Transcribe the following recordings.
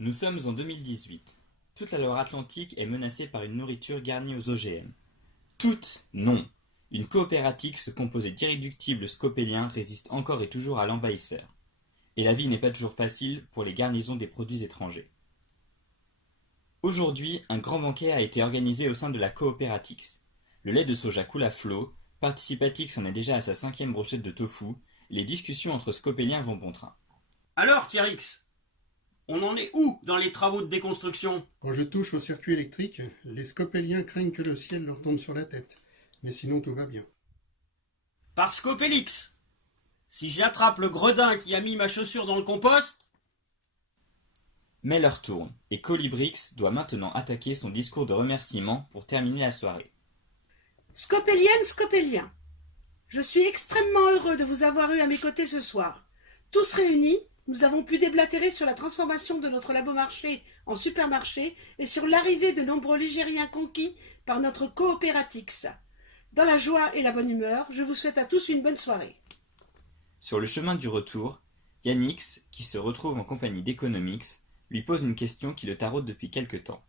Nous sommes en 2018. Toute la Loire-Atlantique est menacée par une nourriture garnie aux OGM. Toute, non. Une coopérative composée d'irréductibles scopéliens résiste encore et toujours à l'envahisseur. Et la vie n'est pas toujours facile pour les garnisons des produits étrangers. Aujourd'hui, un grand banquet a été organisé au sein de la Coopératix. Le lait de soja coule à flot, Participatix en est déjà à sa 5e brochette de tofu, et les discussions entre scopéliens vont bon train. Alors, Thierrix, on en est où dans les travaux de déconstruction? Quand je touche au circuit électrique, les scopéliens craignent que le ciel leur tombe sur la tête. Mais sinon, tout va bien. Par Scopélix. Si j'attrape le gredin qui a mis ma chaussure dans le compost... Mais l'heure tourne, et Colibrix doit maintenant attaquer son discours de remerciement pour terminer la soirée. Scopélienne, Scopélien, je suis extrêmement heureux de vous avoir eu à mes côtés ce soir. Tous réunis, nous avons pu déblatérer sur la transformation de notre labomarché en supermarché et sur l'arrivée de nombreux Ligériens conquis par notre Coopératix. Dans la joie et la bonne humeur, je vous souhaite à tous une bonne soirée. Sur le chemin du retour, Yannix, qui se retrouve en compagnie d'Economix, lui pose une question qui le taraude depuis quelque temps.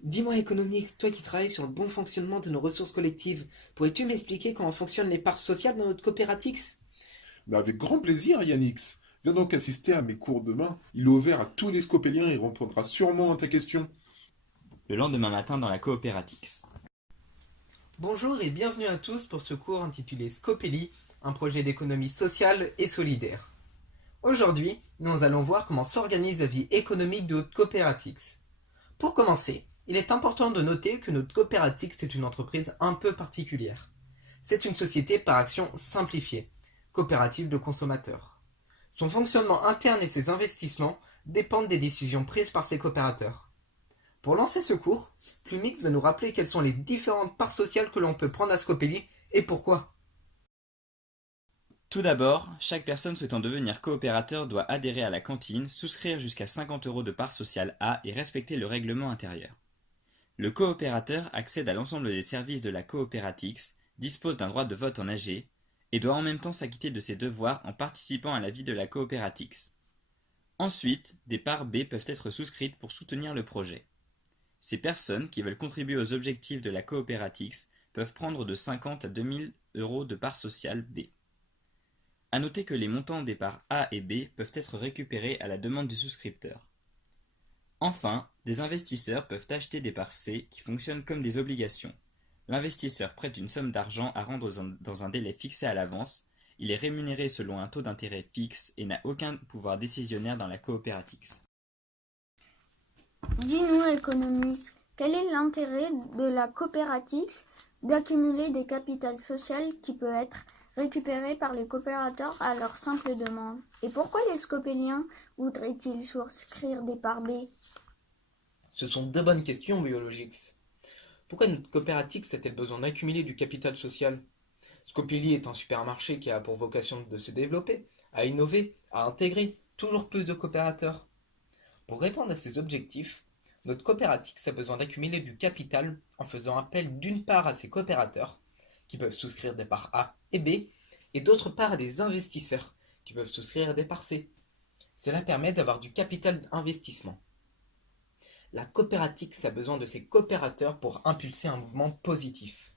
Dis-moi, Economix, toi qui travailles sur le bon fonctionnement de nos ressources collectives, pourrais-tu m'expliquer comment fonctionnent les parts sociales dans notre Coopératix? Mais avec grand plaisir, Yannix. Viens donc assister à mes cours demain. Il est ouvert à tous les scopéliens et il répondra sûrement à ta question. Le lendemain matin dans la Coopératix. Bonjour et bienvenue à tous pour ce cours intitulé Scopélie, un projet d'économie sociale et solidaire. Aujourd'hui, nous allons voir comment s'organise la vie économique de notre Coopératix. Pour commencer, il est important de noter que notre Coopératix est une entreprise un peu particulière. C'est une société par action simplifiée, coopérative de consommateurs. Son fonctionnement interne et ses investissements dépendent des décisions prises par ses coopérateurs. Pour lancer ce cours, Plumix va nous rappeler quelles sont les différentes parts sociales que l'on peut prendre à Scopélie et pourquoi. Tout d'abord, chaque personne souhaitant devenir coopérateur doit adhérer à la cantine, souscrire jusqu'à 50 € de part sociale A et respecter le règlement intérieur. Le coopérateur accède à l'ensemble des services de la Coopératix, dispose d'un droit de vote en AG et doit en même temps s'acquitter de ses devoirs en participant à la vie de la Coopératix. Ensuite, des parts B peuvent être souscrites pour soutenir le projet. Ces personnes qui veulent contribuer aux objectifs de la Coopératix peuvent prendre de 50 à 2000 € de part sociale B. À noter que les montants des parts A et B peuvent être récupérés à la demande du souscripteur. Enfin, des investisseurs peuvent acheter des parts C qui fonctionnent comme des obligations. L'investisseur prête une somme d'argent à rendre dans un délai fixé à l'avance, il est rémunéré selon un taux d'intérêt fixe et n'a aucun pouvoir décisionnaire dans la Coopératix. Dis-nous, économiste, quel est l'intérêt de la Coopératix d'accumuler des capitales sociales qui peuvent être récupérés par les coopérateurs à leur simple demande? Et pourquoi les scopéliens voudraient-ils souscrire des parts B? Ce sont deux bonnes questions, Biologix. Pourquoi notre Coopératix a-t-elle besoin d'accumuler du capital social? Scopélie est un supermarché qui a pour vocation de se développer, à innover, à intégrer toujours plus de coopérateurs. Pour répondre à ces objectifs, notre Coopératix a besoin d'accumuler du capital en faisant appel d'une part à ses coopérateurs, qui peuvent souscrire des parts A et B, et d'autre part à des investisseurs, qui peuvent souscrire des parts C. Cela permet d'avoir du capital d'investissement. La Coopératix a besoin de ses coopérateurs pour impulser un mouvement positif.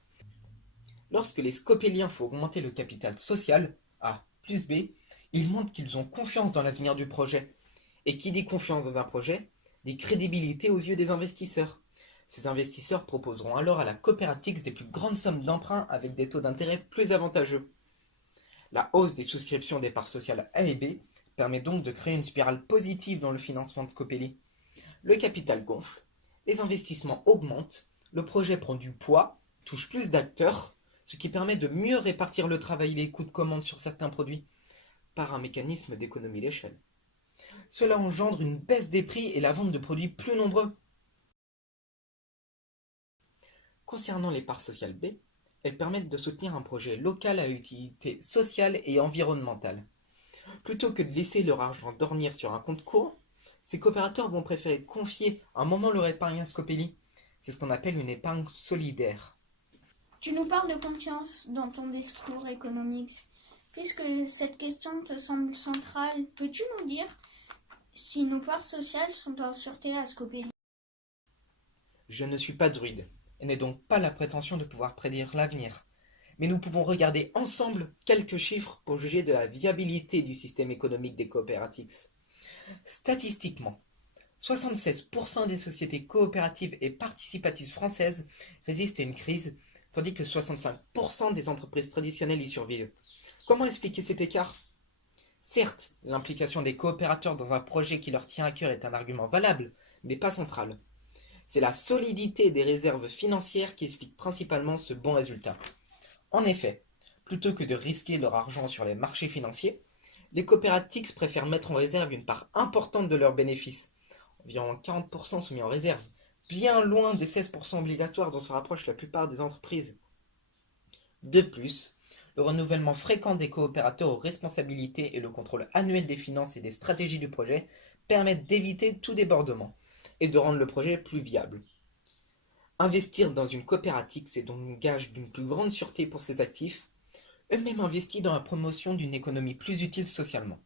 Lorsque les scopéliens font augmenter le capital social, A plus B, ils montrent qu'ils ont confiance dans l'avenir du projet. Et qui dit confiance dans un projet, dit crédibilité aux yeux des investisseurs. Ces investisseurs proposeront alors à la Coopératix des plus grandes sommes d'emprunt avec des taux d'intérêt plus avantageux. La hausse des souscriptions des parts sociales A et B permet donc de créer une spirale positive dans le financement de Scopélie. Le capital gonfle, les investissements augmentent, le projet prend du poids, touche plus d'acteurs, ce qui permet de mieux répartir le travail et les coûts de commande sur certains produits par un mécanisme d'économie d'échelle. Cela engendre une baisse des prix et la vente de produits plus nombreux. Concernant les parts sociales B, elles permettent de soutenir un projet local à utilité sociale et environnementale. Plutôt que de laisser leur argent dormir sur un compte courant, ces coopérateurs vont préférer confier un moment leur épargne à Scopélie. C'est ce qu'on appelle une épargne solidaire. Tu nous parles de confiance dans ton discours économique. Puisque cette question te semble centrale, peux-tu nous dire si nos parts sociales sont en sûreté à Scopelix? Je ne suis pas druide, et n'ai donc pas la prétention de pouvoir prédire l'avenir. Mais nous pouvons regarder ensemble quelques chiffres pour juger de la viabilité du système économique des coopératives. Statistiquement, 76% des sociétés coopératives et participatives françaises résistent à une crise, tandis que 65% des entreprises traditionnelles y survivent. Comment expliquer cet écart? Certes, l'implication des coopérateurs dans un projet qui leur tient à cœur est un argument valable, mais pas central. C'est la solidité des réserves financières qui explique principalement ce bon résultat. En effet, plutôt que de risquer leur argent sur les marchés financiers, les coopératives préfèrent mettre en réserve une part importante de leurs bénéfices. Environ 40% sont mis en réserve, bien loin des 16% obligatoires dont se rapprochent la plupart des entreprises. De plus, le renouvellement fréquent des coopérateurs aux responsabilités et le contrôle annuel des finances et des stratégies du projet permettent d'éviter tout débordement et de rendre le projet plus viable. Investir dans une coopérative, c'est donc gage d'une plus grande sûreté pour ses actifs, eux-mêmes investis dans la promotion d'une économie plus utile socialement.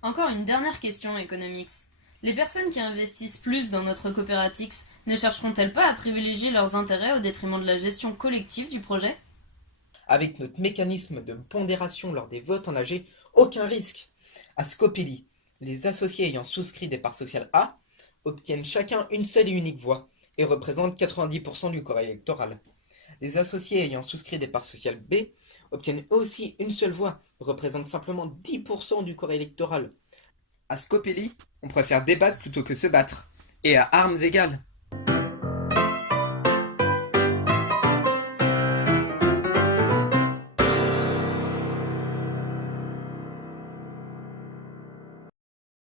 Encore une dernière question, Economix. Les personnes qui investissent plus dans notre coopérative ne chercheront-elles pas à privilégier leurs intérêts au détriment de la gestion collective du projet? Avec notre mécanisme de pondération lors des votes en AG, aucun risque. À Scopelli, les associés ayant souscrit des parts sociales A obtiennent chacun une seule et unique voix et représentent 90% du corps électoral. Les associés ayant souscrit des parts sociales B obtiennent aussi une seule voix, représentent simplement 10% du corps électoral. À Scopelli, on préfère débattre plutôt que se battre, et à armes égales.